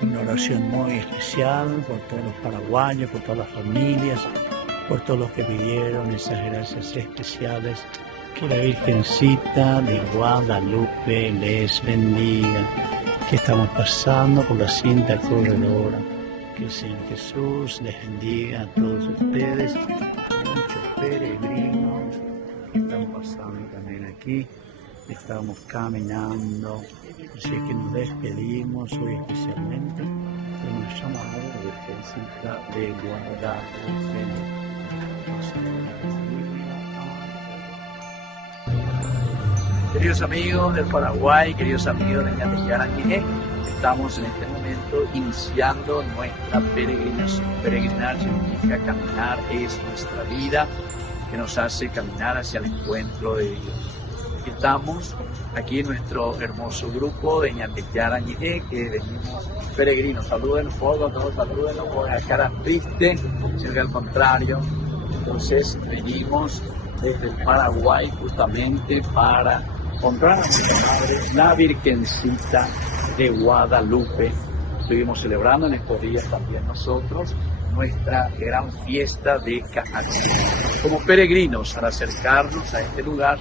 Una oración muy especial por todos los paraguayos, por todas las familias, por todos los que pidieron esas gracias especiales. Que la Virgencita de Guadalupe les bendiga. Que estamos pasando por la cinta corredora. Que el Señor Jesús les bendiga a todos ustedes, muchos peregrinos que están pasando también aquí. Estamos caminando, así que nos despedimos hoy especialmente de nuestra Madre Virgencita de Guadalupe. Queridos amigos del Paraguay, queridos amigos de Ñandeyarañe, estamos en este momento iniciando nuestra peregrinación. Peregrinar significa caminar, es nuestra vida que nos hace caminar hacia el encuentro de Dios. Estamos aquí en nuestro hermoso grupo de Ñandeyarañe, que venimos peregrinos. Salúdenos por todos, salúdenos por las caras tristes, sino que al contrario. Entonces venimos desde el Paraguay justamente para honrar a nuestra Madre, la Virgencita de Guadalupe. Estuvimos celebrando en estos días también nosotros nuestra gran fiesta de Canarí. Como peregrinos, al acercarnos a este lugar,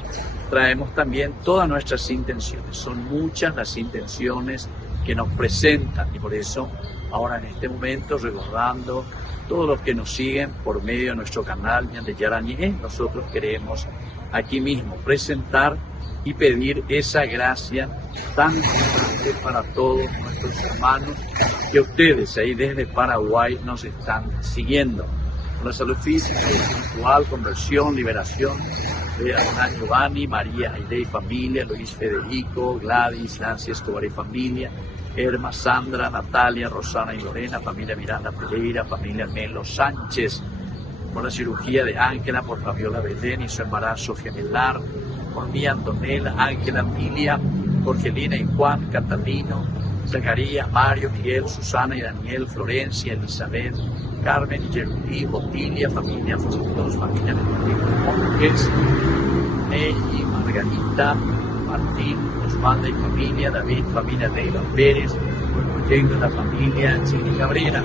traemos también todas nuestras intenciones. Son muchas las intenciones que nos presentan y por eso ahora en este momento, recordando todos los que nos siguen por medio de nuestro canal Ñandeyarañe, nosotros queremos aquí mismo presentar y pedir esa gracia tan importante para todos nuestros hermanos que ustedes ahí desde Paraguay nos están siguiendo. Por la salud física, espiritual, conversión, liberación de Hernán Giovanni, María Aide y familia, Luis Federico, Gladys, Nancy Escobar y familia, Erma, Sandra, Natalia, Rosana y Lorena, familia Miranda Pereira, familia Melo Sánchez, por la cirugía de Ángela, por Fabiola Belén y su embarazo gemelar, por mí Antonella, Ángela, Emilia, Jorgelina y Juan, Catalino, Zacarías, Mario, Miguel, Susana y Daniel, Florencia, Elizabeth, Carmen y Jerudí, Otilia, familia Frutos, familia Monjes, Nelly, Margarita, Martín, Osvaldo y familia, David, familia Leila Pérez, por el proyecto de la familia Chile Cabrera,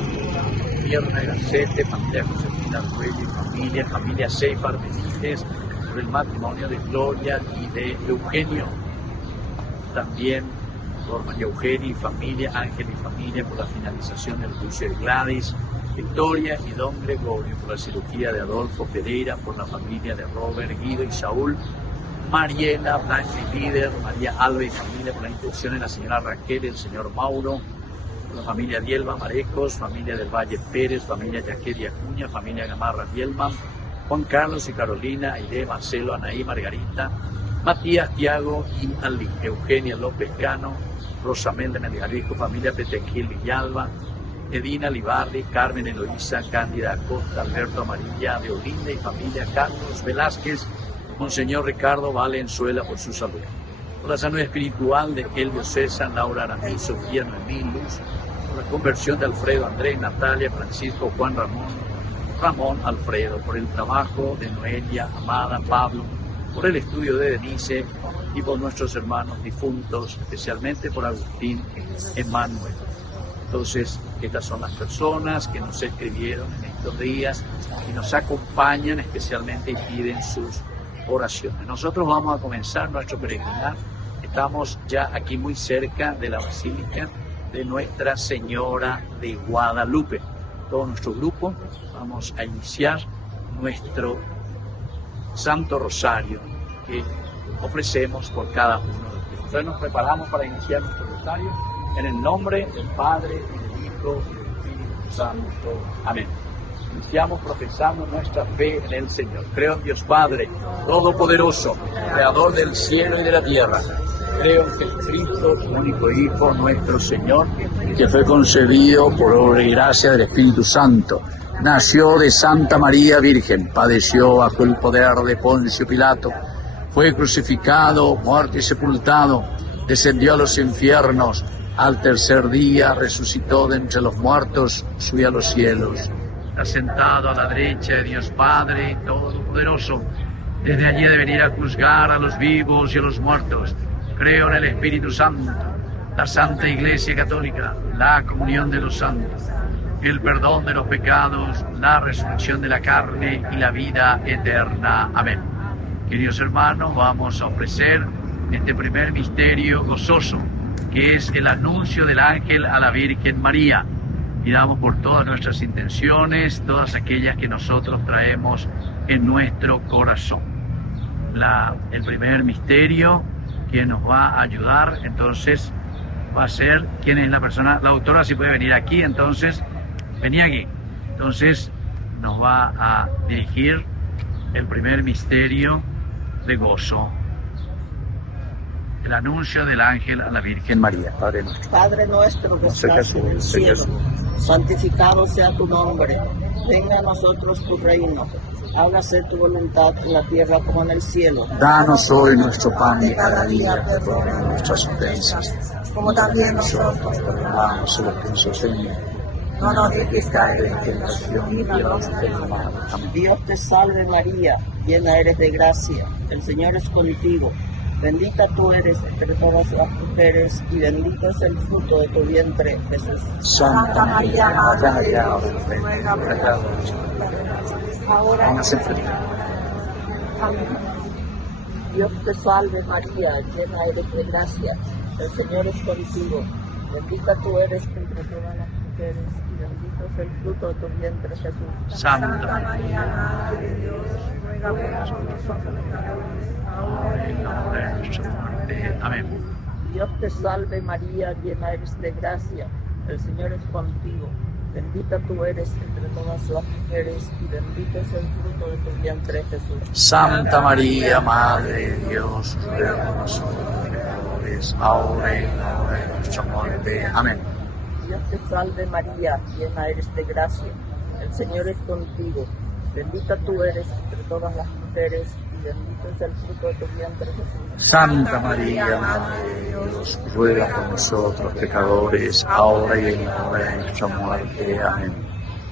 Pierna Gracete, familia Josefina Ruiz y familia Seifar Benítez, por el matrimonio de Gloria y de Eugenio, también por María Eugenia y familia, Ángel y familia, por la finalización del juicio de Gladys, Victoria y Don Gregorio, por la cirugía de Adolfo Pereira, por la familia de Robert, Guido y Saúl, Mariela, Blanca y Líder, María Alba y familia, por la intención de la señora Raquel y el señor Mauro, por la familia Dielma Marecos, familia del Valle Pérez, familia Yaqueria Acuña, familia Gamarra Dielman, Juan Carlos y Carolina, Aide, Marcelo, Anaí, Margarita, Matías, Tiago y Ali, Eugenia López Cano, Rosamel de Melgarejo, familia Petequil Villalba, Edina Libarri, Carmen Eloísa, Cándida Acosta, Alberto Amarilla de Olinda y familia Carlos Velázquez, Monseñor Ricardo Valenzuela por su salud. Por la salud espiritual de Elvio César, Laura Aramí, Sofía Noemí Luz, por la conversión de Alfredo Andrés, Natalia, Francisco, Juan Ramón Alfredo, por el trabajo de Noelia, Amada, Pablo, por el estudio de Denise y por nuestros hermanos difuntos, especialmente por Agustín Emanuel. Entonces, estas son las personas que nos escribieron en estos días y nos acompañan especialmente y piden sus oraciones. Nosotros vamos a comenzar nuestro peregrinar. Estamos ya aquí muy cerca de la Basílica de Nuestra Señora de Guadalupe. Todo nuestro grupo vamos a iniciar nuestro Santo Rosario que ofrecemos por cada uno de ustedes. Entonces nos preparamos para iniciar nuestro Rosario en el nombre del Padre, y del Hijo y del Espíritu Santo. Amén. Iniciamos profesando nuestra fe en el Señor. Creo en Dios Padre Todopoderoso, Creador del cielo y de la tierra. Creo en Jesucristo, su único Hijo, nuestro Señor, que fue concebido por obra y gracia del Espíritu Santo. Nació de Santa María Virgen, padeció bajo el poder de Poncio Pilato, fue crucificado, muerto y sepultado, descendió a los infiernos, al tercer día resucitó de entre los muertos, subió a los cielos. Está sentado a la derecha de Dios Padre Todopoderoso, desde allí de venir a juzgar a los vivos y a los muertos. Creo en el Espíritu Santo, la Santa Iglesia Católica, la comunión de los santos, el perdón de los pecados, la resurrección de la carne y la vida eterna. Amén. Queridos hermanos, vamos a ofrecer este primer misterio gozoso, que es el anuncio del ángel a la Virgen María. Pidamos por todas nuestras intenciones, todas aquellas que nosotros traemos en nuestro corazón. El primer misterio que nos va a ayudar, entonces, va a ser, ¿quién es la persona? La autora, si puede venir aquí, entonces, vení aquí. Entonces, nos va a dirigir el primer misterio de gozo. El anuncio del ángel a la Virgen María. Padre nuestro que estás en el cielo, santificado sea tu nombre. Venga a nosotros tu reino. Hágase tu voluntad en la tierra como en el cielo. Danos hoy nuestro pan de cada día, perdona nuestras ofensas, Como también nosotros perdonamos a los que nos ofenden. No nos dejes caer en tentación y líbranos del mal. Amén. Dios te salve María, llena eres de gracia. El Señor es contigo. Bendita tú eres entre todas las mujeres y bendito es el fruto de tu vientre, Jesús. Santa María, Madre de Dios, ruega por nosotros. Ahora Póngase en frente. Dios te salve María, llena eres de gracia. El Señor es contigo. Bendita tú eres entre todas las mujeres y bendito es el fruto de tu vientre, Jesús. Santa María, Madre de Dios, ruega por nosotros pecadores, ahora y en la hora de nuestra muerte. Amén. Dios te salve María, llena eres de gracia. El Señor es contigo. Bendita tú eres entre todas las mujeres y bendito es el fruto de tu vientre, Jesús. Santa María, Madre de Dios, ruega por nosotros pecadores, ahora y en la hora de nuestra muerte. Amén. Dios te salve María, llena eres de gracia. El Señor es contigo. Bendita tú eres entre todas las mujeres y bendito es el fruto de tu vientre, Jesús. Santa María, Madre de Dios, ruega por nosotros pecadores, ahora y en la hora de nuestra muerte. Amén.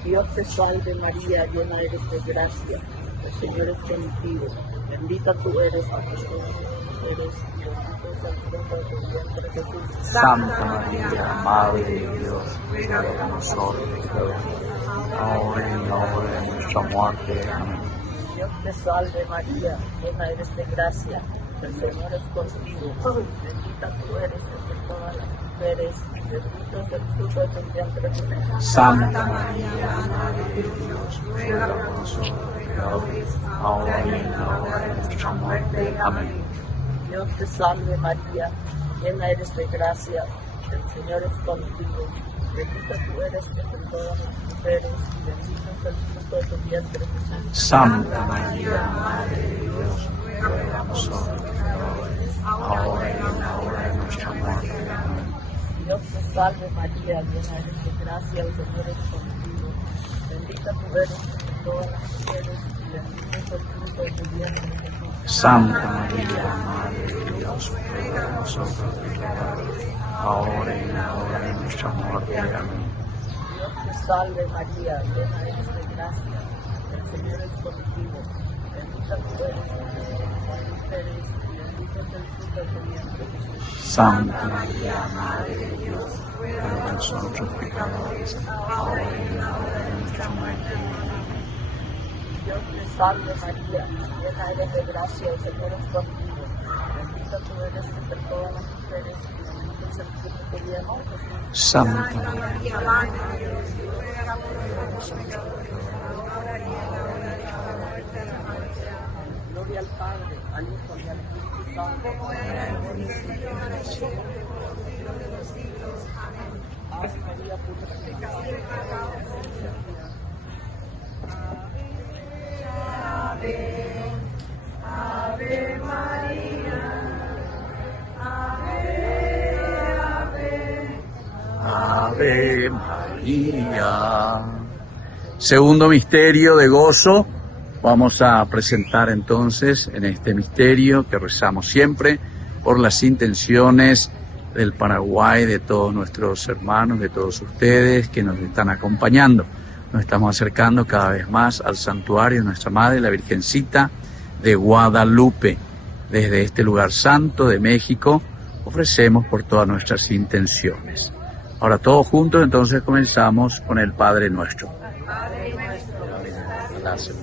Dios te salve María, llena eres de gracia. El Señor es contigo. Bendita tú eres entre todas las mujeres y bendito es el fruto de tu vientre, Jesús. Santa María, Madre de Dios, ruega por nosotros pecadores, ahora y en la hora de nuestra muerte. Amén. Dios te salve María, llena eres de gracia. El Señor es contigo. Bendita tú eres entre todas las mujeres y bendito es el fruto de tu vientre, Jesús. Santa María, Madre de Dios, ruega por nosotros pecadores, ahora y en la hora de nuestra muerte. Amén. Dios te salve María, llena eres de gracia. El Señor es contigo. Bendita tú eres entre todas las mujeres y bendito es el fruto de tu vientre, Jesús. Santa María, Madre de Dios, ruega por nosotros pecadores, ahora y en la hora de nuestra muerte. Amén. Dios te salve María, llena eres de gracia, el Señor es contigo. Bendita tú eres entre todas las mujeres y bendito es el fruto de tu vientre, Jesús. Santa María, Madre de Dios, ruega por nosotros pecadores, ahora y en la hora de nuestra muerte. Amén. Dios te salve María, llena eres de gracia, el Señor es contigo. Bendita tú eres entre todas las mujeres y bendito es el fruto de tu vientre, Jesús. Santa María, Madre de Dios, ruega por nosotros pecadores, ahora y en la hora de nuestra muerte. Dios te salve María, llena eres de gracia, el Señor es contigo. Bendita tú eres entre todas las mujeres y bendito es el fruto de tu vientre, Jesús. Santa María, Madre de Dios, ruega por nosotros pecadores, ahora y en la hora de nuestra muerte. Gloria al Padre, al Hijo y al Espíritu Santo. Ave María, pura. Ave María, Ave María. Segundo misterio de gozo. Vamos a presentar entonces en este misterio que rezamos siempre por las intenciones del Paraguay, de todos nuestros hermanos, de todos ustedes que nos están acompañando. Nos estamos acercando cada vez más al santuario de nuestra Madre, la Virgencita de Guadalupe. Desde este lugar santo de México ofrecemos por todas nuestras intenciones. Ahora todos juntos entonces comenzamos con el Padre Nuestro. Gracias.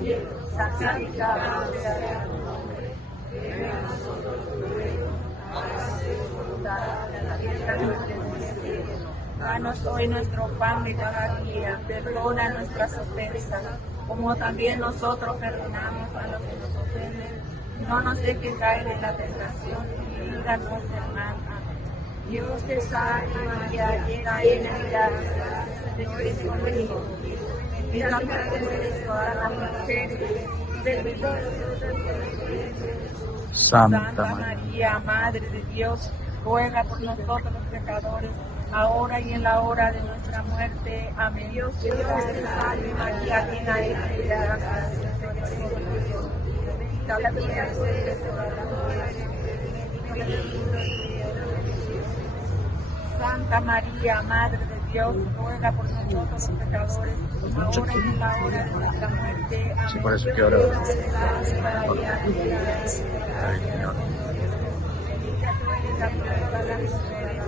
Danos hoy nuestro pan de cada día, perdona nuestras ofensas, como también nosotros perdonamos a los que nos ofenden. No nos dejes caer en la tentación y líbranos del mal. Amén. Dios te salve María, llena eres de gracia, el Señor es contigo. Bendita tú eres todas las mujeres, bendito es Santa María, Madre de Dios, ruega por nosotros los pecadores, ahora y en la hora de nuestra muerte. Amén. Dios te salve María, llena eres de gracia, el Señor es contigo. Bendita tú eres todas las mujeres, Santa María, Madre de Dios, ruega por nosotros los pecadores, ahora y en la hora de nuestra muerte. Amén. Sí, por eso que oro. Dios te salve María, llena eres de Ay, gracia. Señor. Bendita tú eres entre todas las mujeres,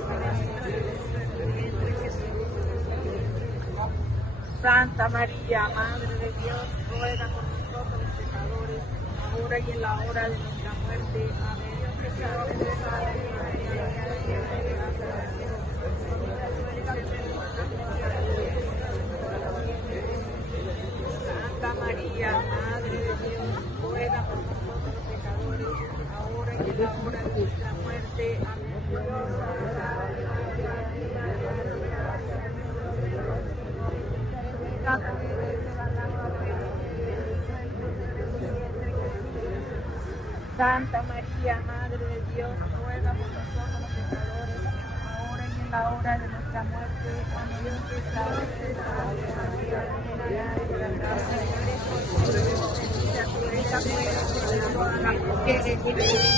Santa María, Madre de Dios, ruega por nosotros los pecadores, ahora y en la hora de nuestra muerte. Amén. Dios te salve María, llena eres de gracia. Santa María, Madre de Dios, ruega por nosotros los pecadores, ahora y en la hora de nuestra muerte. Amén. Santa María, Madre de Dios, ruega por nosotros los pecadores, ahora y en la hora de nuestra muerte. Amén. Dios te salve María, llena eres de gracia, el Señor es contigo. Bendita tú eres entre todas las mujeres, y bendito es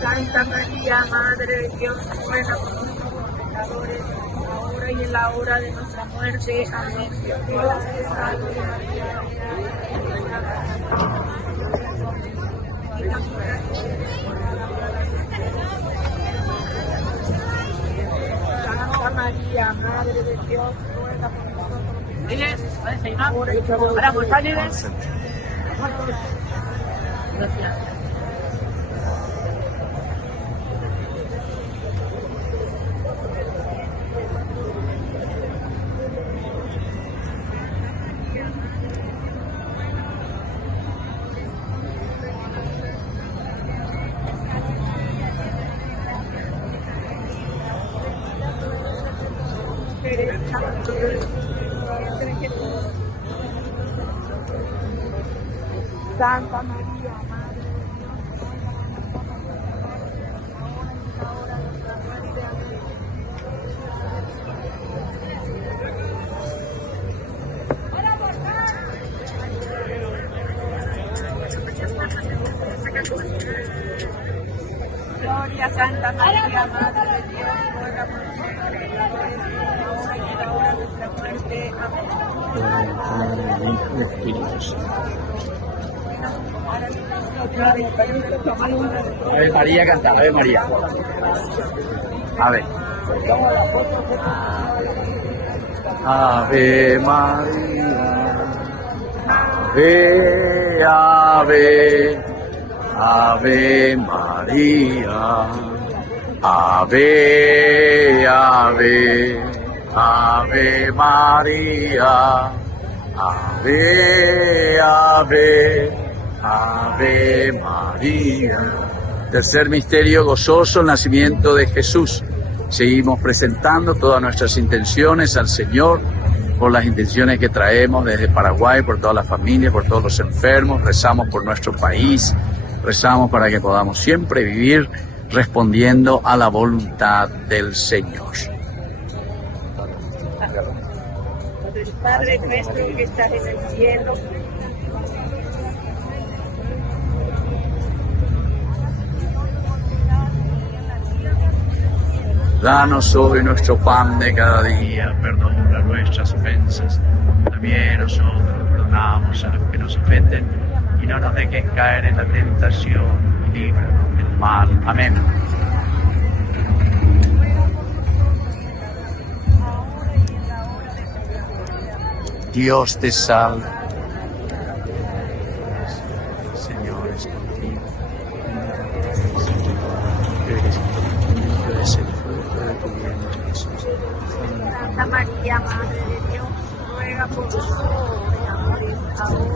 Santa María, Madre de Dios, ruega por nosotros los pecadores, ahora y en la hora de nuestra muerte. Amén. Dios te salve María, Santa María, Madre de Dios, ruega por nosotros los pecadores, ahora y en la hora de nuestra muerte. Gracias. Santa María, Madre de Dios, ahora y en la hora de nuestra muerte. Amén. Gloria a Santa María, Madre de Dios, ruega por nosotros pecadores, ahora y en la hora de nuestra muerte. Amén. Ave María, cantar, Ave María. A ver. Ave María, Ave, Ave, Ave María, Ave, Ave, Ave María, Ave, Ave, Ave María. Tercer misterio gozoso, el nacimiento de Jesús. Seguimos presentando todas nuestras intenciones al Señor, por las intenciones que traemos desde Paraguay, por toda la familia, por todos los enfermos. Rezamos por nuestro país, rezamos para que podamos siempre vivir respondiendo a la voluntad del Señor. Padre nuestro que estás en el cielo, danos hoy nuestro pan de cada día, perdona nuestras ofensas, también nosotros perdonamos perdonamos a los que nos ofenden, y no nos dejes caer en la tentación, y líbranos del mal. Amén. Dios te salve. Señor es contigo. Bendito eres el fruto de tu vientre, Jesús. Santa María, Madre de Dios, ruega por nosotros pecadores, ahora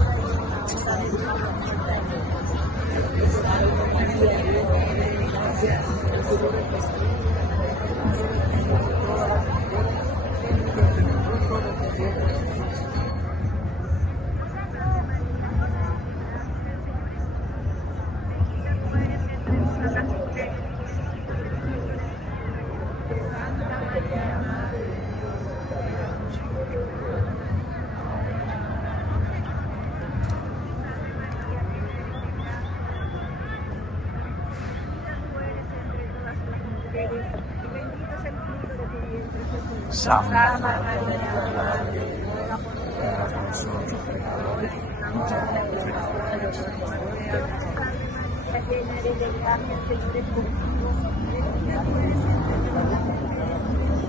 y en la hora de nuestra Santa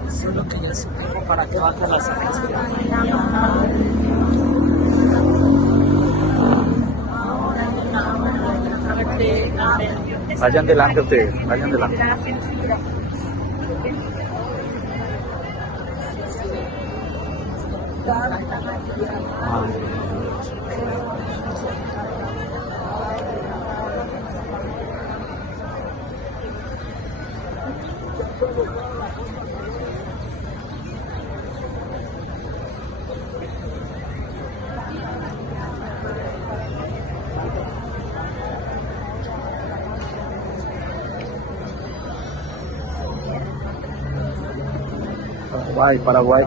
Solo que yo supongo para que baje la sacristía. Vayan delante ustedes, vayan delante. Paraguay, Paraguay.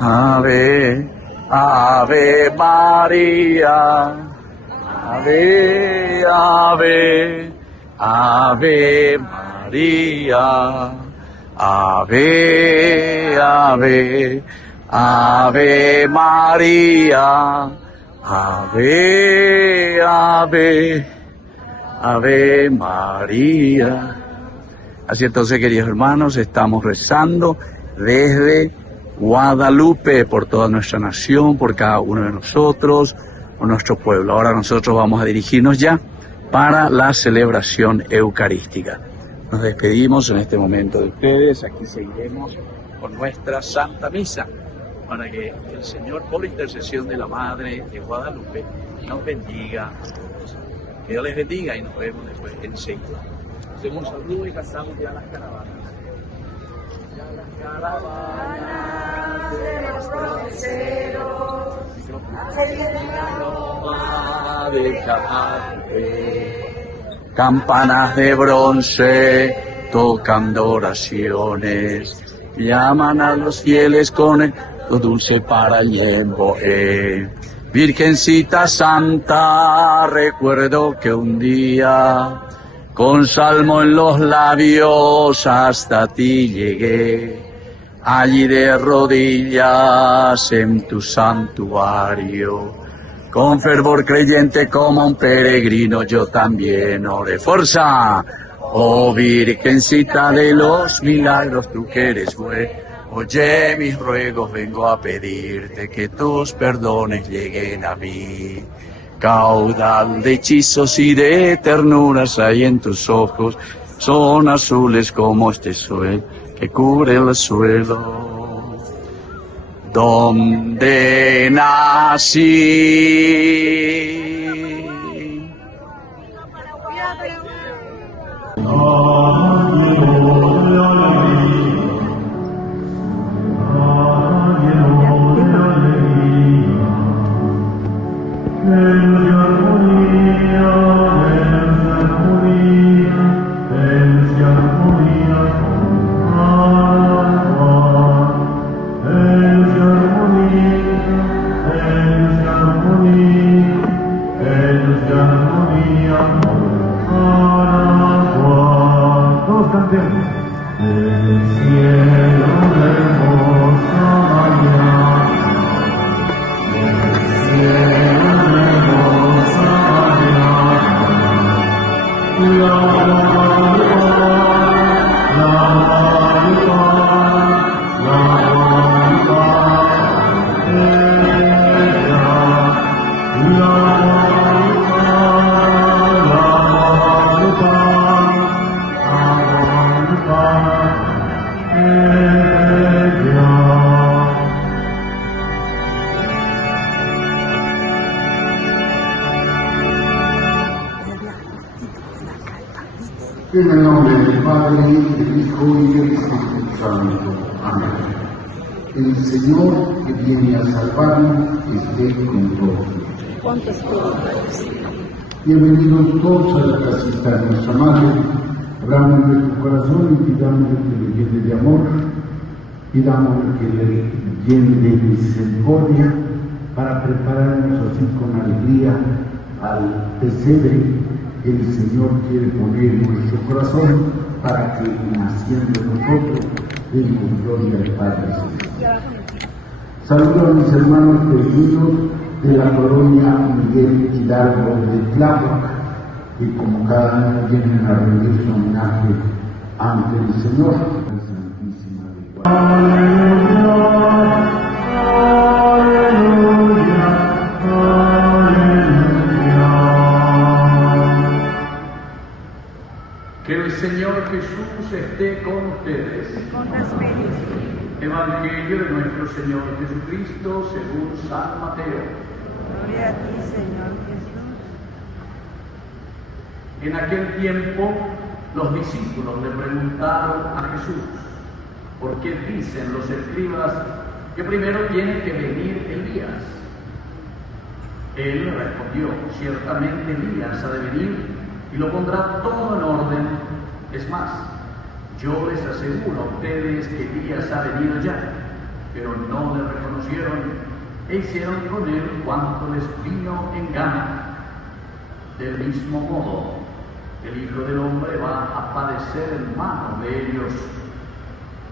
Ave, Ave María, Ave, Ave, Ave María, Ave, Ave, Ave María, Ave, Ave, Ave María. Así entonces, queridos hermanos, estamos rezando desde Guadalupe por toda nuestra nación, por cada uno de nosotros, por nuestro pueblo. Ahora nosotros vamos a dirigirnos ya para la celebración eucarística. Nos despedimos en este momento de ustedes. Aquí seguiremos con nuestra Santa Misa, para que el Señor, por intercesión de la Madre de Guadalupe, nos bendiga. Que Dios les bendiga y nos vemos después enseguida. Hacemos un saludo y cantamos ya las caravanas. Ya las caravanas de los proceros, aroma de café, campanas de bronce tocando oraciones, llaman a los fieles con el dulce para el tiempo. Virgencita Santa, recuerdo que un día con salmo en los labios hasta ti llegué, allí de rodillas en tu santuario, con fervor creyente como un peregrino yo también oré. ¡Fuerza! Oh Virgencita de los milagros, tú que eres buena, oye mis ruegos, vengo a pedirte que tus perdones lleguen a mí. Caudal de hechizos y de ternuras hay en tus ojos, son azules como este suelo que cubre el suelo. Donde nací. En el nombre del Padre, del Hijo y del Espíritu Santo. Amén. El Señor que viene a salvarnos esté con todos. Bienvenidos todos a la casita de nuestra Madre. Abramos de tu corazón y pidámosle que le llene de amor, pidámosle que le llene de misericordia para prepararnos así con alegría al pesebre que el Señor quiere poner en nuestro corazón para que naciendo nosotros demos gloria al Padre Celestial. Saludo a mis hermanos peregrinos de la colonia Miguel Hidalgo de Tláhuac, que como cada año vienen a rendir su homenaje ante el Señor. Santísima de Guadalupe. Que el Señor Jesús esté con ustedes. Evangelio de nuestro Señor Jesucristo según San Mateo. Gloria a ti, Señor Jesús. En aquel tiempo, los discípulos le preguntaron a Jesús: ¿por qué dicen los escribas que primero tiene que venir Elías? Él respondió: ciertamente Elías ha de venir y lo pondrá todo en orden. Es más, yo les aseguro a ustedes que Elías ha venido ya, pero no le reconocieron e hicieron con él cuanto les vino en gana. Del mismo modo, el Hijo del Hombre va a padecer en mano de ellos.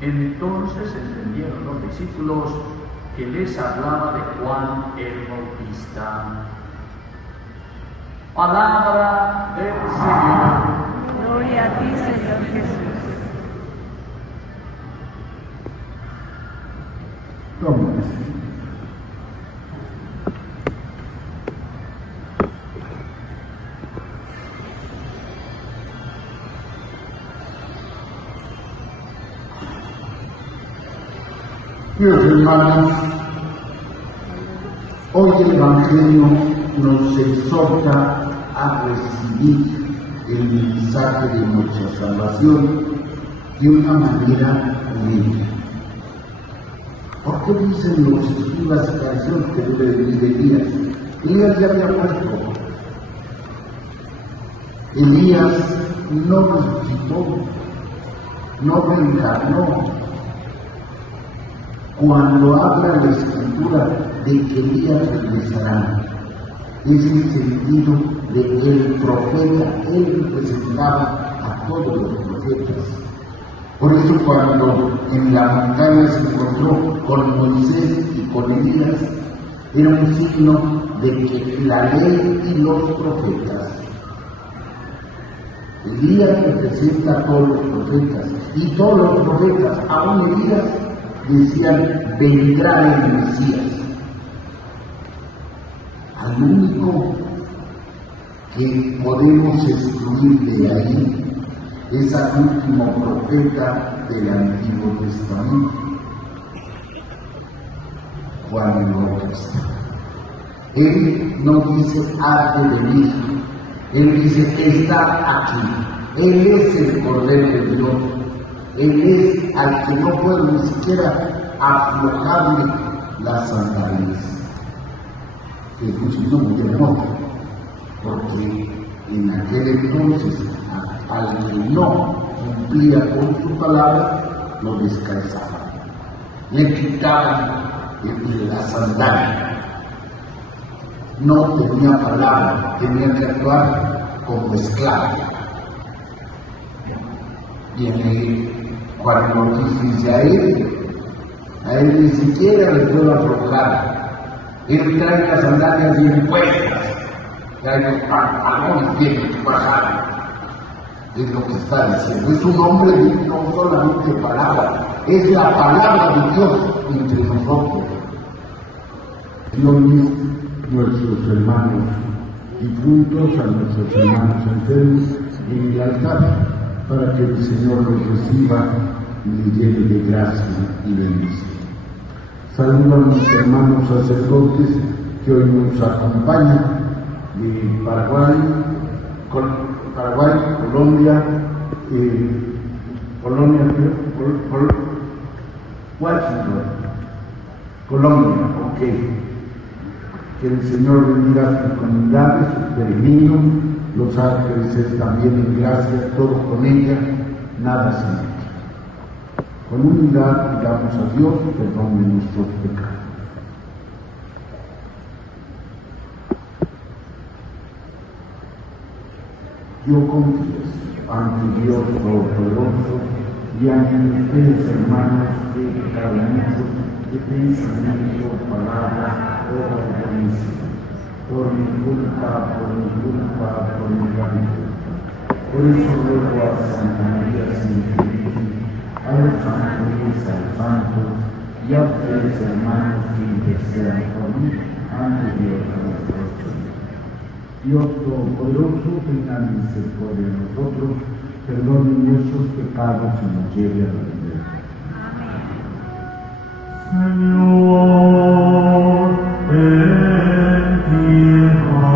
Entonces entendieron los discípulos que les hablaba de Juan el Bautista. Palabra del Señor. Gloria a ti, Señor Jesús. Tómense. Queridos hermanos, hoy el Evangelio nos exhorta a recibir el mensaje de nuestra salvación de una manera humilde. ¿Por qué dicen los escribas y fariseos que debe venir Elías? Elías ya había muerto. Elías no resucitó, no reencarnó. Cuando habla la Escritura de que Elías regresará, es el sentido de que el profeta, él representaba a todos los profetas. Por eso cuando en la montaña se encontró con Moisés y con Elías, era un signo de que la ley y los profetas. Elías representa a todos los profetas, y todos los profetas, aún Elías, decían: vendrá el Mesías. Al único que podemos excluir de ahí es al último profeta del Antiguo Testamento, Juan el Bautista. Él no dice ha de venir, él dice está aquí. Él es el Cordero de Dios, él es al que no puedo ni siquiera aflojarle las sandalias. Que es un signo muy hermoso, porque en aquel entonces al que no cumplía con su palabra, lo descalzaban, le quitaban la sandalia. No tenía palabra, tenía que actuar como esclavo. Viene Juan Bautista y dice a él ni siquiera le puedo aflojar. Él trae las sandalias bien puestas, trae los pantalones bien bajados. Es lo que está diciendo. Es un hombre no solamente palabra, es la palabra de Dios entre nosotros. Dios mío, nuestros hermanos difuntos, a nuestros hermanos enfermos en el altar, para que el Señor los reciba y les llene de gracia y bendición. Saludo a mis hermanos sacerdotes que hoy nos acompañan de Paraguay, Colombia, Washington, Colombia, ok. Que el Señor bendiga a sus comunidades, sus peregrinos, los haga crecer también en gracia, todos con ella, nada sin ella. Con humildad pidamos a Dios perdón de nuestros pecados. Yo confieso ante Dios Todopoderoso y ante ustedes, hermanos, que he pecado mucho de pensamiento, palabra, obra y omisión, por mi culpa, por mi gratitud. Por eso ruego a Santa María Santísima, a los ángeles, al Santo y a ustedes, hermanos, que intercedan por mí ante Dios Todopoderoso. Dios Todopoderoso, tenga misericordia de nosotros, perdone nuestros pecados y nos lleve a la vida. Señor, ten piedad.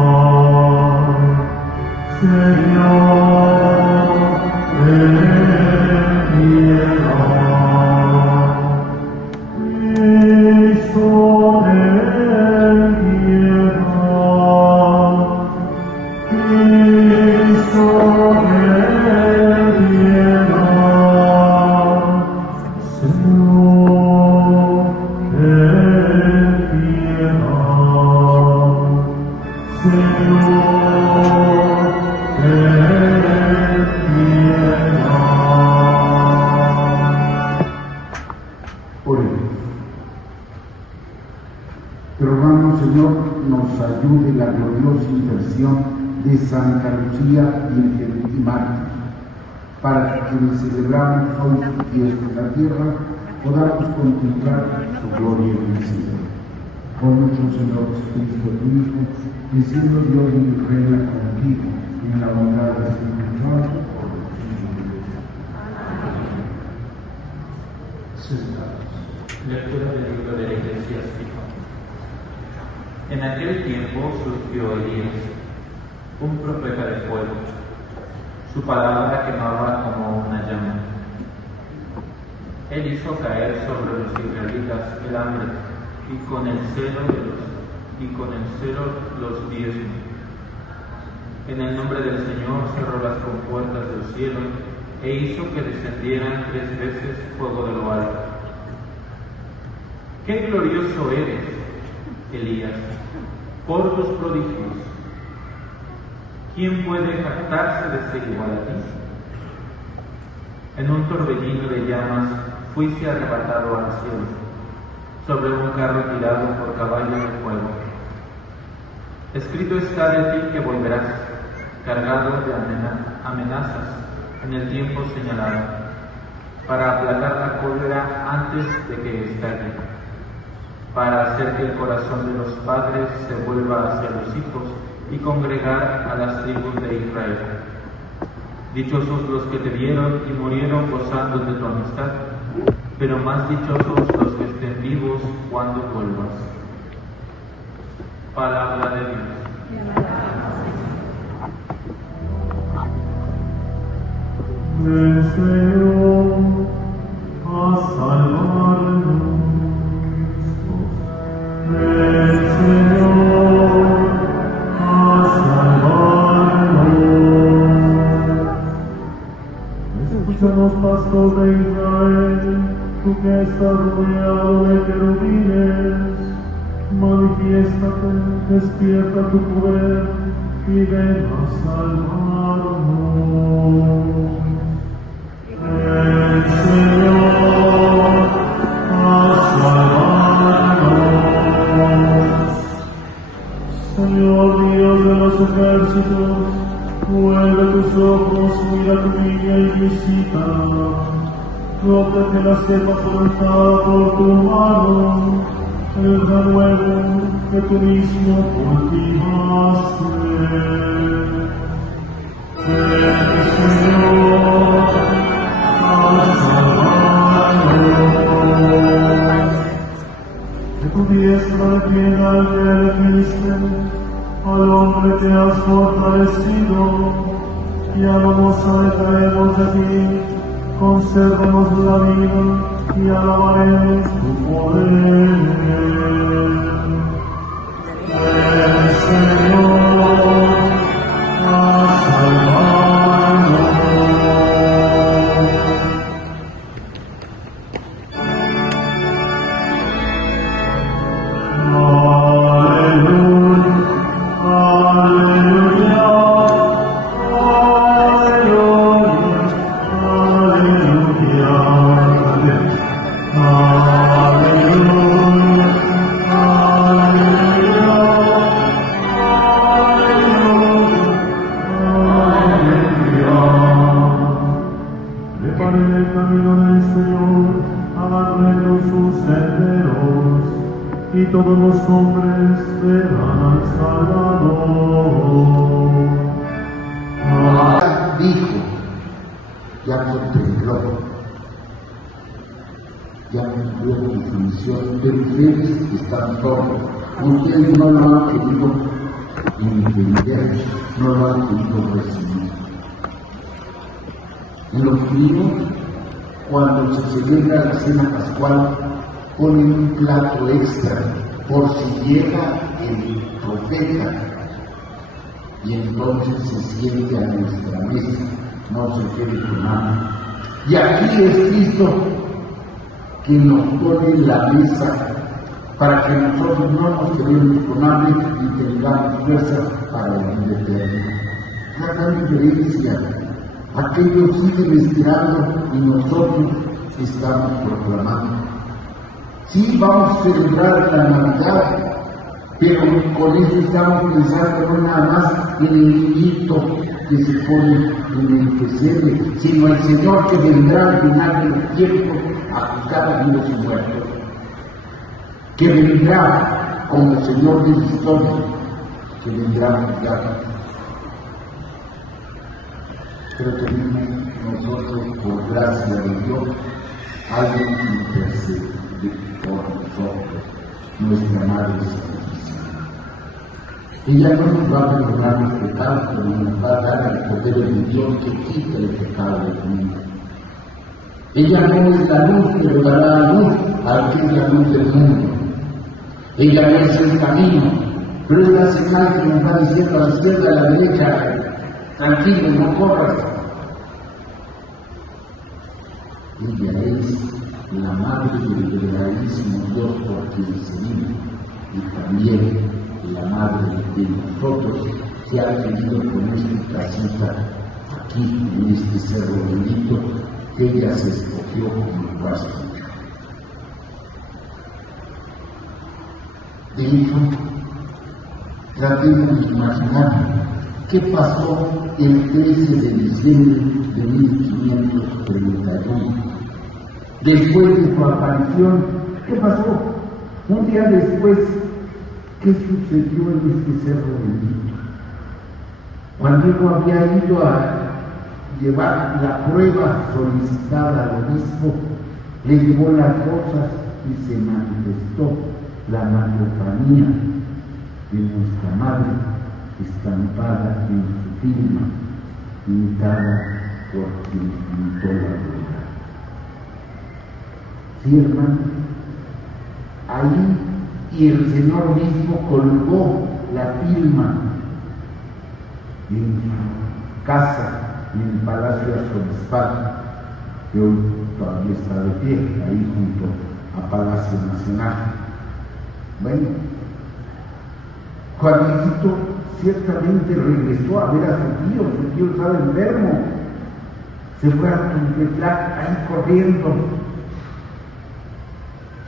Señor, ten piedad. Cristo, ten piedad. Cristo, ten piedad. Señor, ten piedad. Señor, ten piedad. Oremos. Te rogamos, Señor, nos ayude la gloriosa intercesión de Santa Lucía Virgen y Mártir, para que quienes celebramos hoy su fiesta en la tierra podamos contemplar su gloria y felicidad. Por nuestro Señor Jesucristo, tu Hijo, que siendo Dios y reina contigo en la bondad de su Espíritu, por los siglos de los siglos. Sentados. Lectura del libro de la Eclesiástico. En aquel tiempo surgió Elías, un profeta de fuego. Su palabra quemaba como una llama. Él hizo caer sobre los israelitas el hambre y con el celo los diezmos. En el nombre del Señor cerró las compuertas del cielo e hizo que descendieran 3 veces fuego de lo alto. ¡Qué glorioso eres, Elías, por tus prodigios! ¿Quién puede jactarse de ser igual a ti? En un torbellino de llamas fuiste arrebatado al cielo, sobre un carro tirado por caballo de fuego. Escrito está de ti que volverás, cargado de amenazas en el tiempo señalado, para aplacar la cólera antes de que estalle, para hacer que el corazón de los padres se vuelva hacia los hijos y congregar a las tribus de Israel. Dichosos los que te vieron y murieron gozando de tu amistad, pero más dichosos los que estén vivos cuando vuelvas. Palabra de Dios. El Señor a salvarnos. El Señor a salvarnos. Escúchanos, pastor de Israel, tú que estás rodeado de querubines, manifiéstate, despierta tu poder y ven a salvarnos. El Señor a salvarnos. Señor Dios de los ejércitos, vuelve tus ojos, mira tu niña y visítala. Roca que la sepa fomentada por tu mano, el renuevo que tú mismo cultivaste. El Señor a salvarnos. Que tu diestra defienda al que elegiste, al hombre que has fortalecido, y a la moza de traernos de ti, consérvanos la vida y alabaremos tu poder. El Señor a salvarnos. Y todos los hombres verán al Salvador. Dijo, ya contempló, ya cumplió con su misión, pero ustedes están solos. Ustedes no lo han querido entender, no lo han querido recibir. En los niños, cuando se celebra la cena pascual, ponen un plato extra por si llega el profeta y entonces se siente a nuestra mesa, no se quede con hambre. Y aquí es Cristo que nos pone la mesa para que nosotros no nos quedemos con hambre y tengamos fuerza para el vida eterna. La gran diferencia, aquellos siguen esperando y nosotros estamos proclamando. Sí, vamos a celebrar la Navidad, pero con eso estamos pensando no nada más en el niñito que se pone en el pesebre, sino el Señor que vendrá al final de los tiempos a juzgar a vivos y muertos, que vendrá como el Señor de la historia, que vendrá a juzgar. Pero tenemos nosotros, por gracia de Dios, alguien que intercede por nosotros, nuestra Madre Santísima. Ella no nos va a perdonar los pecados, pero nos va a dar el poder de Dios que quita el pecado del mundo. Ella no es la luz, pero dará luz al que es la luz del mundo. Ella no es el camino, pero es la señal que nos va diciendo a la izquierda y a la derecha: tranquilo, no corras. Ella es la madre del verdaderísimo Dios por quien se vive, y también la madre de nosotros que ha querido poner su casita aquí en este cerro bendito que ella se escogió como rastro. De hecho, tratemos de imaginar qué pasó el 13 de diciembre de 1531. Después de su aparición, ¿qué pasó? Un día después, ¿qué sucedió en este cerro bendito? Juan Diego había ido a llevar la prueba solicitada al obispo, le llevó las cosas y se manifestó la mayofanía de nuestra madre, estampada en su firma, pintada por quien pintó la rueda. Sí, hermano, ahí y el Señor mismo colgó la firma en su casa, en el Palacio Arzobispal, que hoy todavía está de pie, ahí junto a Palacio Nacional. Bueno, Juanito ciertamente regresó a ver a su tío estaba enfermo, se fue a contemplar ahí corriendo,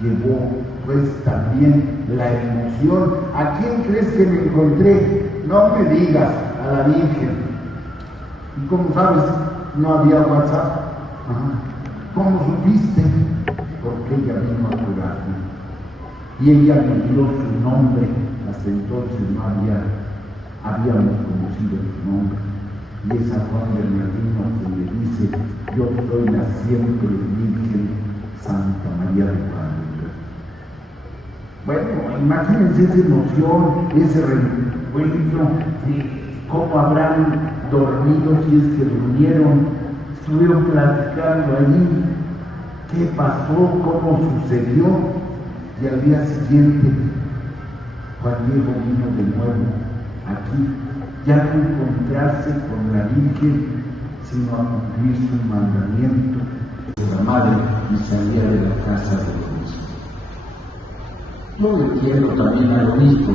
llevó pues también la emoción. ¿A quién crees que me encontré? No me digas, a la Virgen. ¿Y cómo sabes? No había WhatsApp. ¿Cómo supiste? Porque ella vino a curarme. Y ella me dio su nombre. Hasta entonces no habíamos conocido su nombre. Y es a Juan Bernardino que le dice: yo soy la siempre Virgen Santa María de Guadalupe. Bueno, imagínense esa emoción, ese reencuentro, cómo habrán dormido, si es que durmieron, estuvieron platicando allí, qué pasó, cómo sucedió, y al día siguiente Juan Diego vino de nuevo aquí, ya no encontrarse con la Virgen, sino a cumplir su mandamiento de la madre y salía de la casa del obispo. Yo le quiero también al obispo,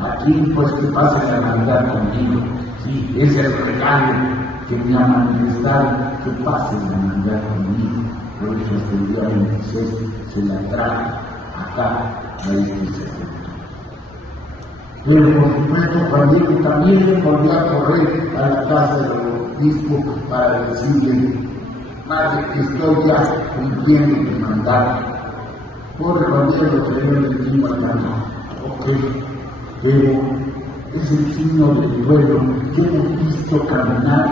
aquí pues que pase la Navidad conmigo, sí, es el regalo que me ha manifestado, que pase la Navidad conmigo, por eso hasta el día 26 se la trae acá a este secreto. Pero por supuesto Juan Diego también volvió a correr a la casa del obispo para decirle: madre, que estoy ya cumpliendo mi mandato. Pobre Juan Diego, que le digo al hermano, ok, pero es el signo del duelo que hemos visto caminar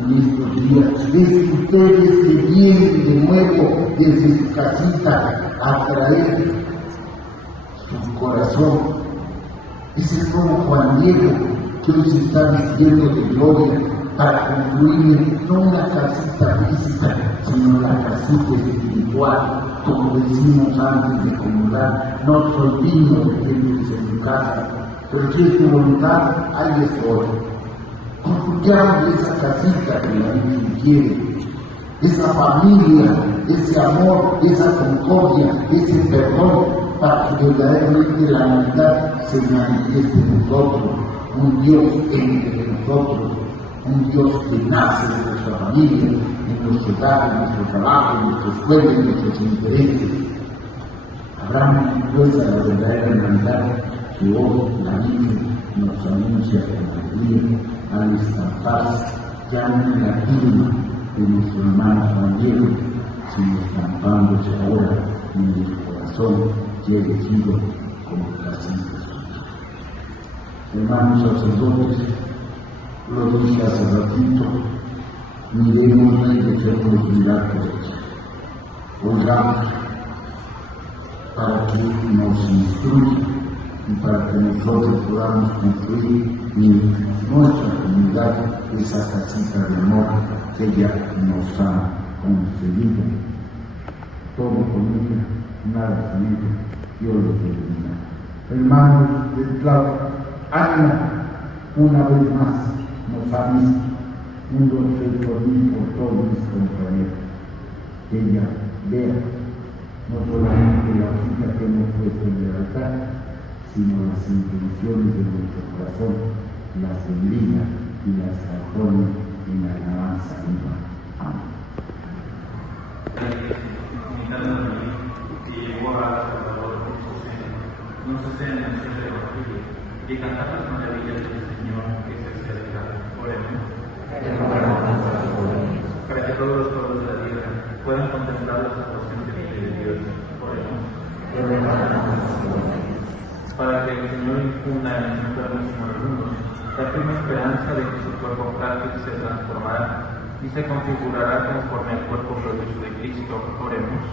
en estos días. Es ustedes que vienen de nuevo desde su casita a traer su corazón. Es el nuevo Juan Diego que hoy se está vistiendo de gloria para concluir no una casita física, sino la casita espiritual, como decimos antes de comulgar: no soy digno de que entres en tu casa, pero si es tu voluntad, ahí estoy. Construyamos esa casita que la Virgen quiere, esa familia, ese amor, esa concordia, ese perdón, para que verdaderamente la unidad se manifieste en nosotros, un Dios entre nosotros, un Dios que nace en nuestra familia, en nuestro hogar, en nuestro trabajo, en nuestra escuela, en nuestros intereses. Abramos pues a la verdadera humanidad que hoy la Virgen nos anuncia con alegría al estamparse ya no en la firma de nuestro hermano Juan Diego, sino estampándose ahora en el corazón que he elegido como casita suya. Hermanos sacerdotes, lo dije hace ratito, miremos y dejemos mirar por eso. Oigamos para que nos instruya y para que nosotros podamos construir en nuestra comunidad esa casita de amor que ella nos ha concedido. Todo con ella, nada sin ella, Dios los bendiga. Hermanos del clavo, Ana, una vez más nos ha visto, un doctor por mí, por todos mis compañeros, que ella vea no solamente la hojita que hemos puesto en el altar, sino las intenciones de nuestro corazón, las bendiga y las transforme en la alabanza viva. Amén. Y llegó a Salvador no se sean en el Evangelio y cantar las maravillas del Señor que se acerca. Oremos. Para que todos los pueblos de la tierra puedan contemplar las actuaciones de Dios. Oremos. Para que el Señor infunda en los enfermos y moribundos la firme esperanza de que su cuerpo frágil se transformará y se configurará conforme al cuerpo glorioso de Cristo. Oremos.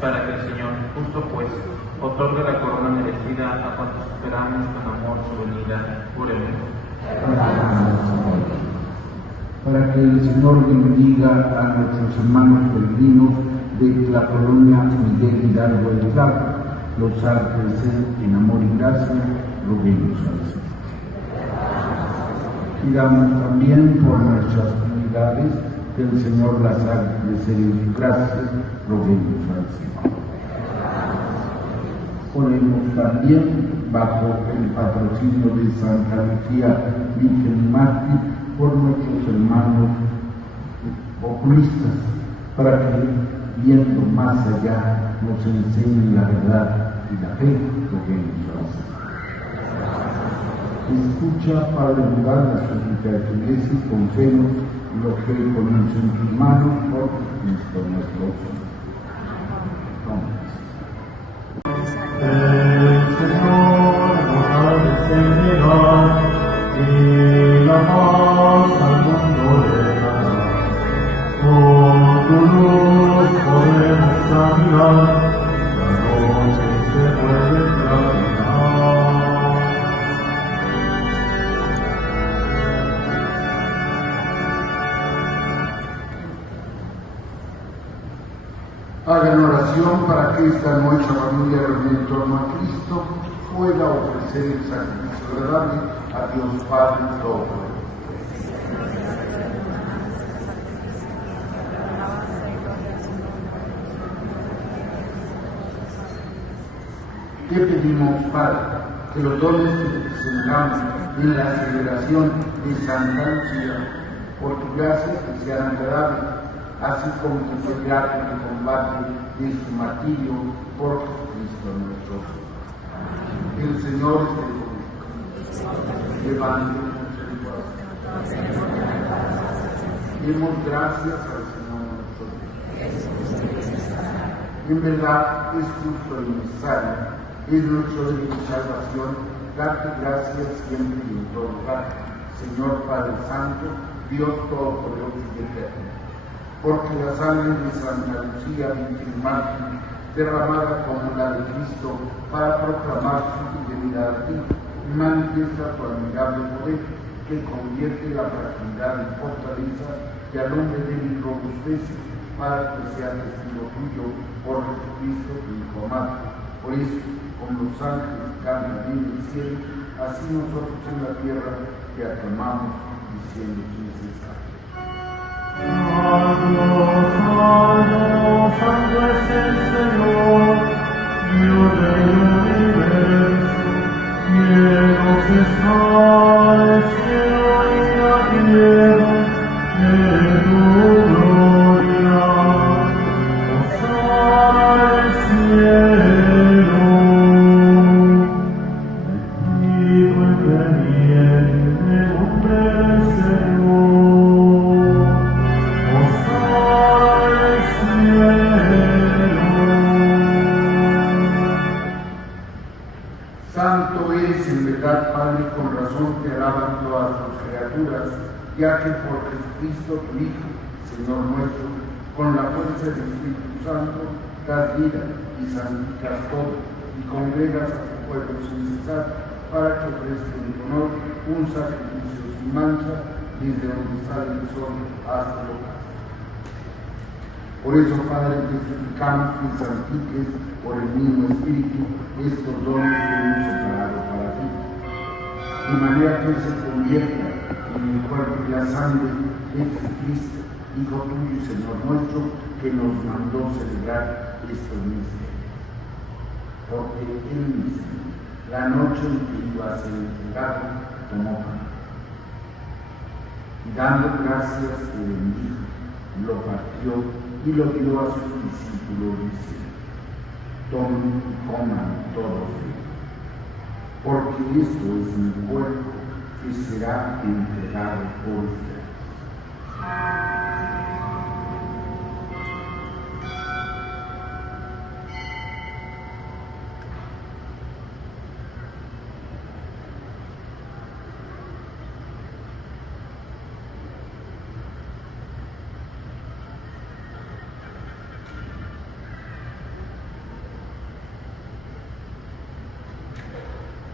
Para que el Señor, justo pues, otorgue la corona merecida a cuantos esperamos con amor su venida. Oremos. Para que el Señor bendiga a nuestros hermanos peregrinos de la colonia Miguel Hidalgo del Plata, los haga crecer en amor y gracia, roguemos al Señor. Pidamos también por nuestras comunidades que el Señor las haga crecer en su gracia, roguemos al Señor. Ponemos también bajo el patrocinio de Santa Lucía Virgen y Mártir por nuestros hermanos oculistas, para que, viendo más allá, nos enseñen la verdad y la fe, roguemos al Señor. Escucha, Padre Mudar, la súplica de tu iglesia y concédenos lo que ponemos en tus manos por Cristo nuestro Señor. El Señor nos enseñará y la paz al mundo le dará. Con tu luz podemos caminar, la noche se puede caminar. Hagan oración para que esta nuestra familia reunida en torno a Cristo pueda ofrecer el sacrificio agradable a Dios Padre Todopoderoso. Te pedimos, Padre, que los dones que te presentamos en la celebración de Santa Lucía, por tu gracia, que sean agradables, así como que fue grato en el combate de su martirio por Cristo nuestro Señor. El Señor esté con nosotros. Levantemos el corazón. Demos gracias al Señor nuestro Dios. En verdad es justo y necesario, es nuestro derecho y salvación, darte gracias siempre y en todo lugar, Señor Padre Santo, Dios Todopoderoso y Eterno. Porque la sangre de Santa Lucía, Virgen y Mártir, derramada como la de Cristo para proclamar su fidelidad a ti, manifiesta tu admirable poder, que convierte la fragilidad en fortaleza y al hombre débil robustece, para que sea testigo tuyo por Jesucristo, tu Hijo amado. Por eso, como los ángeles cantan en el cielo, así nosotros en la tierra te aclamamos, diciendo sin cesar. Santo es el Señor, Dios del universo, llenos está el cielo y la tierra de tu gloria. Hosana al cielo, bendito el que viene en el nombre del Señor. Santo eres en verdad, Padre, con razón te alaban todas tus criaturas, ya que por Jesucristo tu Hijo, Señor nuestro, con la fuerza del Espíritu Santo, das vida y santificas todo, y congregas a tu pueblo sin cesar, para que ofrezca en tu honor un sacrificio sin mancha, desde donde sale el sol hasta el ocaso. Por eso, Padre, te suplicamos que santifiques por el mismo Espíritu estos dones que hemos separado para ti, de manera que se convierta en el cuerpo y la sangre de Jesucristo, Hijo tuyo y Señor nuestro, que nos mandó celebrar estos misterios. Porque Él mismo, la noche en que iba a ser entregado, tomó pan, y dando gracias te bendijo, lo partió y lo dio a sus discípulos diciendo: tomen y coman todos de él, porque esto es mi cuerpo que será entregado por ustedes.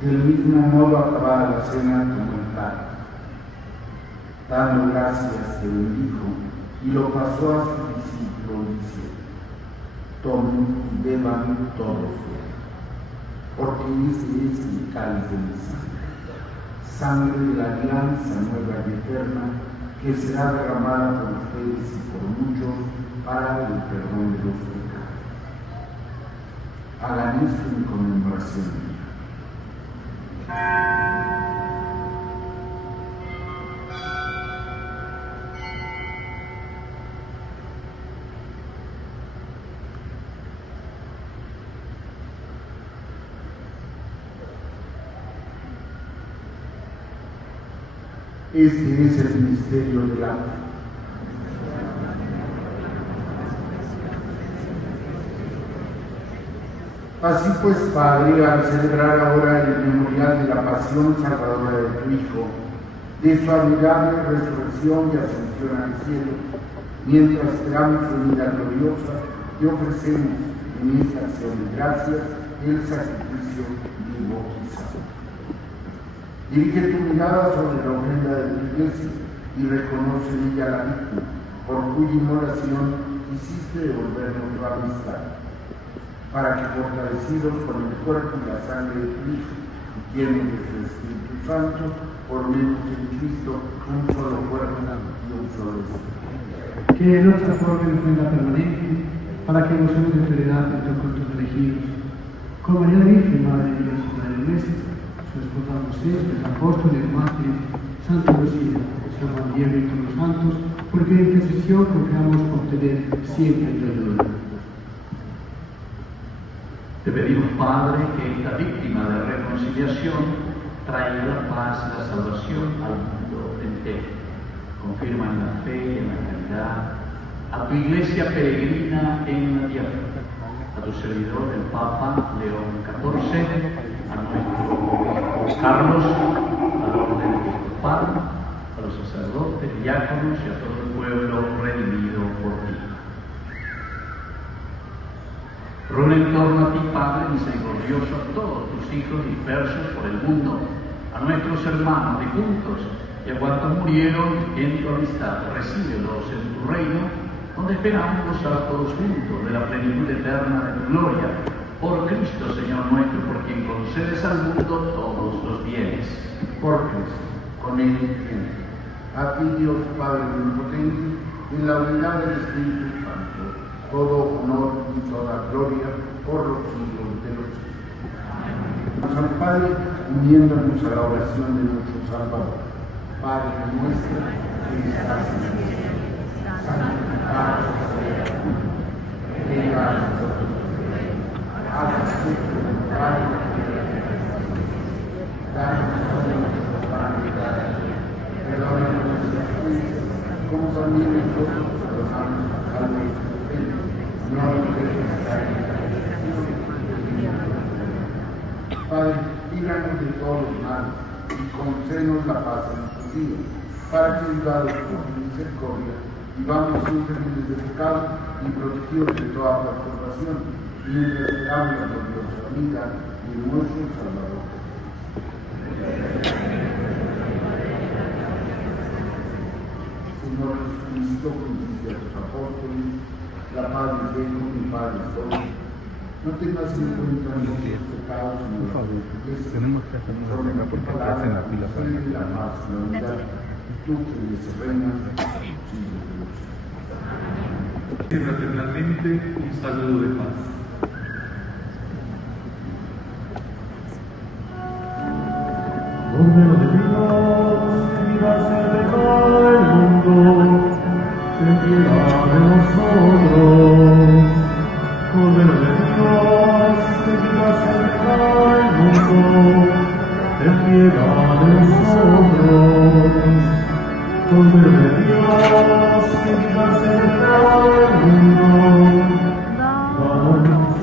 Del mismo modo, acabada la cena, tomó el pan, dando gracias, se bendijo y lo pasó a su discípulo diciendo: tomen y beban todos, porque este es mi cáliz de mi sangre de la alianza nueva y eterna, que será derramada por ustedes y por muchos para el perdón de los pecados. Hagan esto en conmemoración mía. Este es el misterio de la fe. Así pues, Padre, al celebrar ahora el memorial de la pasión salvadora de tu Hijo, de su admirable resurrección y ascensión al cielo, mientras esperamos su venida gloriosa, te ofrecemos en esta acción de gracias el sacrificio vivo y santo. Dirige tu mirada sobre la ofrenda de tu iglesia y reconoce en ella la víctima, por cuya inmolación quisiste devolvernos tu amistad, para que, fortalecidos con el cuerpo y la sangre de tu Hijo, y llenos de su Espíritu Santo, formemos en Cristo un solo cuerpo y un solo espíritu. Que Él nos transforme en ofrenda permanente, para que gocemos de heredad entre cultos elegidos. Con María la Virgen, Madre de Dios y Madre de la Iglesia, su esposa José, los apóstoles, mártires, Santa Lucía, San Juan Diego y todos los santos, porque en intercesión confiamos obtener siempre el ayuda. Te pedimos, Padre, que esta víctima de reconciliación traiga la paz y la salvación al mundo entero. Confirma en la fe y en la caridad a tu iglesia peregrina en la tierra, a tu servidor, el Papa León XIV, a nuestro obispo Carlos, al orden episcopal, a los sacerdotes, diáconos y a todo el pueblo redimido por ti. Ruega en torno a ti, Padre misericordioso, a todos tus hijos dispersos por el mundo, a nuestros hermanos difuntos y a cuantos murieron en tu amistad. Recíbelos en tu reino, donde esperamos gozar todos juntos de la plenitud eterna de tu gloria. Por Cristo, Señor nuestro, por quien concedes al mundo todos los bienes. Por Cristo, con él y en él. A ti, Dios Padre omnipotente, en la unidad del Espíritu Santo, todo honor y toda gloria por los siglos de los siglos. Al Padre, uniéndonos a la oración de nuestro Salvador. Padre nuestro, que estás en el cielo, santificado sea tu nombre. Venga a nosotros tu reino. Hágase tu voluntad en la tierra como en el cielo. Danos hoy nuestro pan de cada día. Perdona nuestras ofensas, como también nosotros perdonamos a los que nos ofenden. No nos dejes caer en la tentación y líbranos del mal. Padre, líbranos de todos los males y concédenos la paz en nuestros días, para que, ayudados por tu misericordia, vivamos siempre libres de pecado y protegidos de toda perturbación, mientras esperamos la gloriosa vida de nuestro Salvador. Señor Jesucristo, que dijiste a tus apóstoles: la paz les dejo, mi paz les doy. No tengas en cuenta nuestros pecados, sino la justicia. Tenemos que hacer una acá porque te hacen la pila para la paz, la unidad, y tú que les reinas por los siglos de los siglos. Fraternalmente, un saludo de paz. Cordero de Dios, que quitas el pecado del mundo, ten piedad de nosotros. Cordero de Dios, que quitas el pecado del mundo, ten piedad de nosotros. Cordero de Dios, que quitas el pecado del mundo, danos la paz.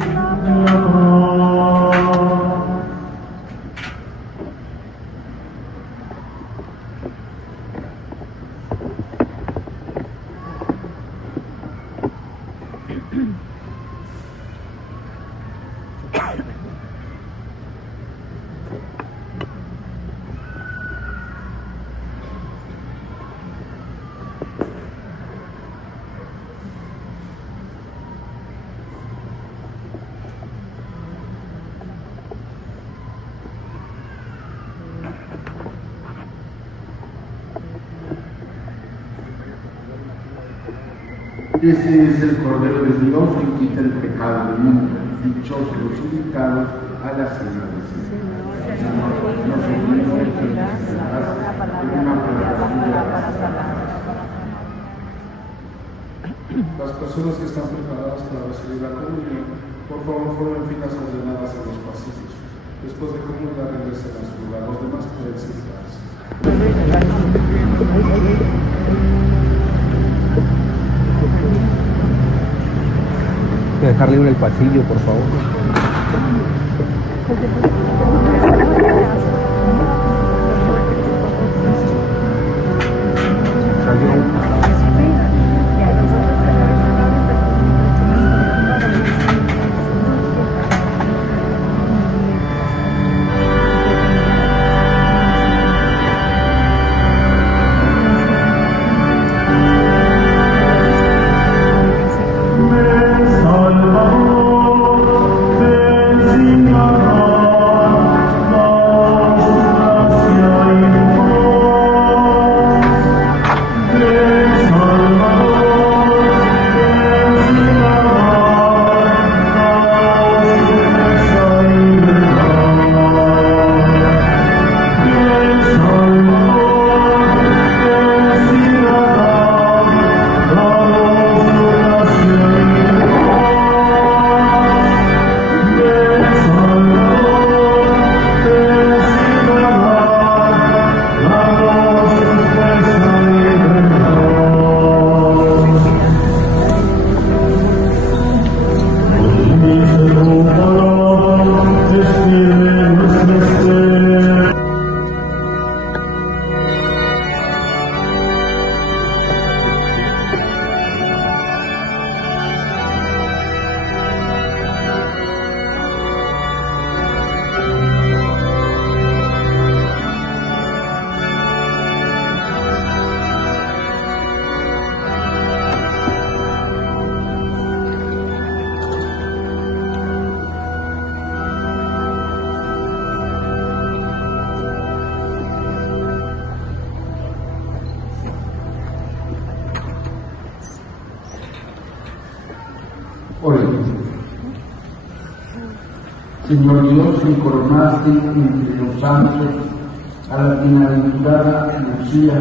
Este es el Cordero de Dios que quita el pecado del mundo. Dichosos los invitados a la cena del Señor. Nos unimos en una palabra para sanar. Las personas que están preparadas para recibir la comunión, por favor, formen filas ordenadas en los pasillos. Después de comulgar, regresen a su lugar. Los demás pueden sentarse. Voy a dejar libre el pasillo, por favor. Oremos. Señor Dios, que coronaste entre los santos a la bienaventurada Lucía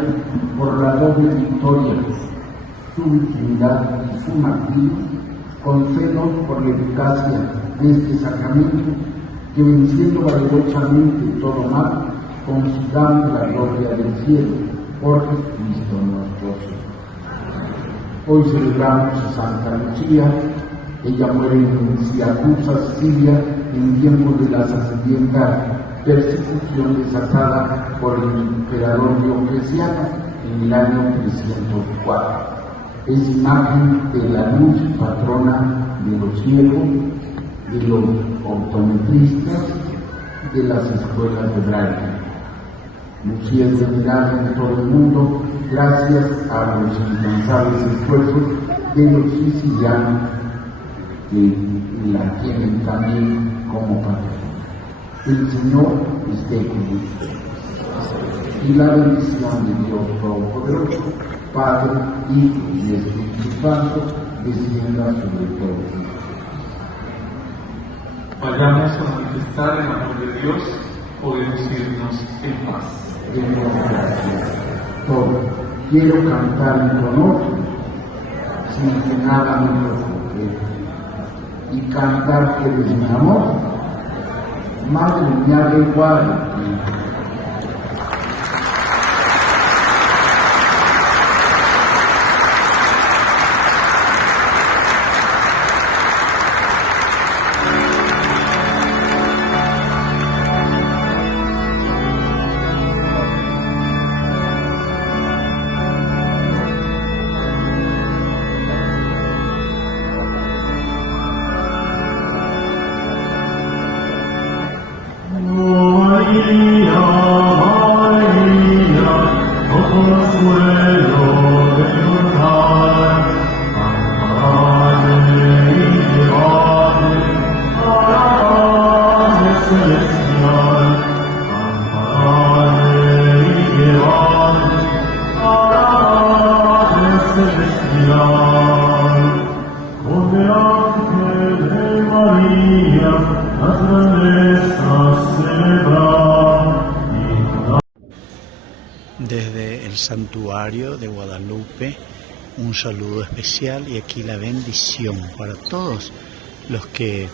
por la doble victoria, su virginidad y su martirio, concédenos por la eficacia de este sacramento que, venciendo valerosamente todo mal, consigamos la gloria del cielo por Jesucristo nuestro Señor. Hoy celebramos a Santa Lucía. Ella muere en Siracusa, Siria, en tiempos de la sangrienta persecución desatada por el emperador Diocleciano en el año 304. Es imagen de la luz patrona de los ciegos, de los optometristas, de las escuelas hebraicas. Lucía es venerada en todo el mundo gracias a los incansables esfuerzos de los sicilianos, que la tienen también como patrona. El Señor esté con ustedes. Y la bendición de Dios Todopoderoso, Padre, Hijo y Espíritu Santo, descienda sobre todos. Vayamos a manifestar el amor de Dios, podemos irnos en paz. Demos gracias. Todo. Quiero cantar en tu honor, sin que nada me preocupe, y cantar que eres mi amor, madre mía de Guadalupe. Celestial. santuario de Guadalupe, un saludo especial y aquí la bendición para todos los que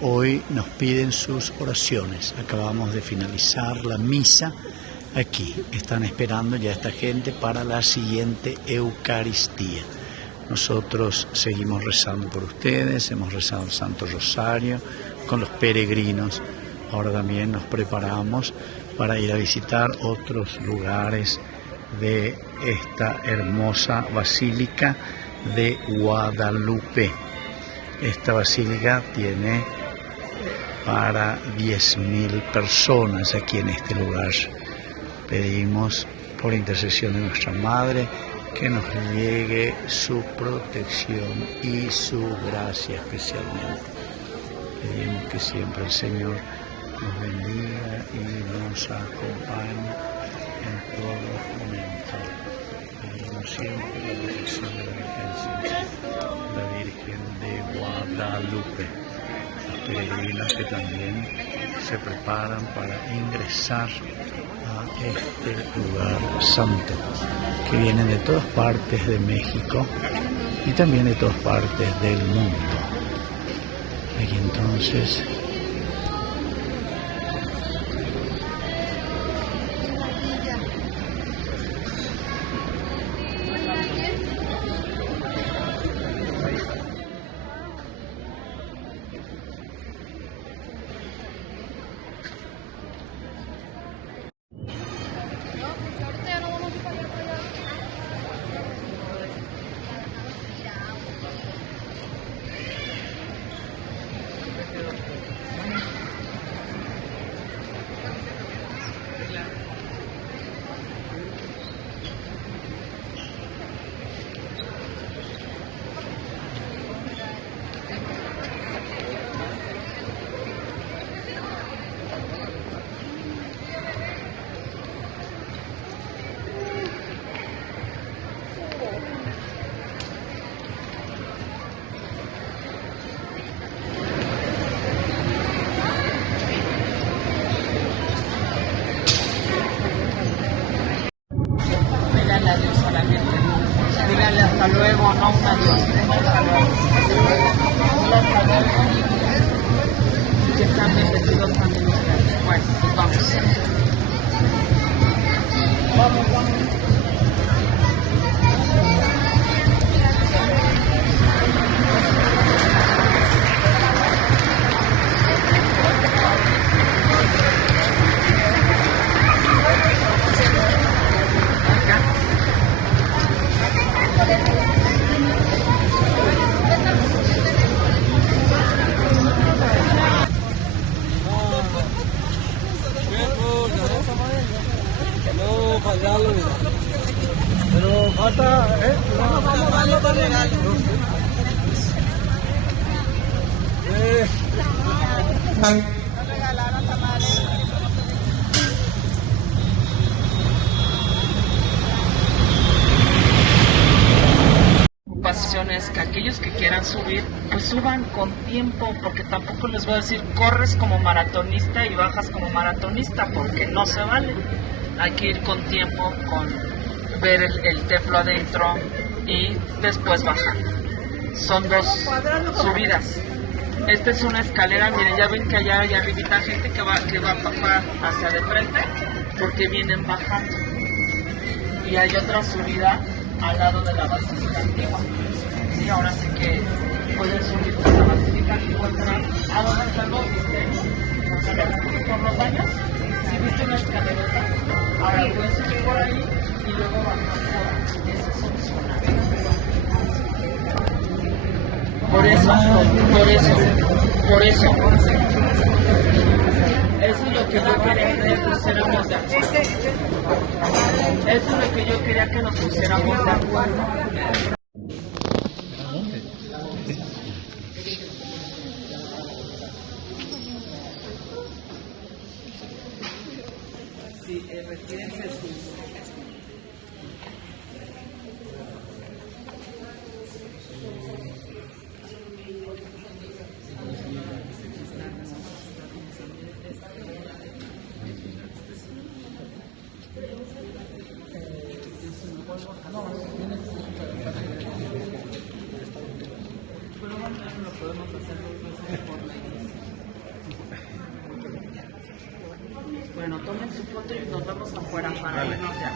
hoy nos piden sus oraciones. Acabamos de finalizar la misa aquí. Están esperando ya esta gente para la siguiente Eucaristía. Nosotros seguimos rezando por ustedes, hemos rezado el Santo Rosario con los peregrinos. Ahora también nos preparamos para ir a visitar otros lugares de esta hermosa basílica de Guadalupe. Esta basílica tiene para 10.000 personas aquí en este lugar. Pedimos por intercesión de nuestra Madre que nos llegue su protección y su gracia especialmente. Pedimos que siempre el Señor nos bendiga y nos acompañe en todo momento. Pedimos siempre la protección de la Virgen de Guadalupe. Los peregrinos que también se preparan para ingresar a este lugar santo, que vienen de todas partes de México y también de todas partes del mundo. Aquí entonces dígale hasta luego, no un adiós, hasta luego. Que están bendecidos familiares. Bueno, pues vamos. Vamos. Pero falta, vamos a darlo también. Es que aquellos que quieran subir, pues suban con tiempo, porque tampoco les voy a decir corres como maratonista y bajas como maratonista, porque no se vale. Hay que ir con tiempo, con ver el templo adentro y después bajar. Son 2 subidas. Esta es una escalera, miren, ya ven que allá hay arribita gente que va hacia de frente, porque vienen bajando. Y hay otra subida al lado de la basílica antigua. Y ahora sí que pueden subir por la basílica antigua, ¿a dónde están los por los baños? Si viste una escalereta, ahora pueden subir por ahí y luego bajar por esa zona. Por eso. Eso es lo que yo quería que nos pusiéramos de acuerdo. Eso es lo que yo quería que nos pusiéramos de acuerdo. Sí, retírense sus... somos sacerdotes por la iglesia. Bueno, tomen su foto y nos vemos afuera para irnos ya.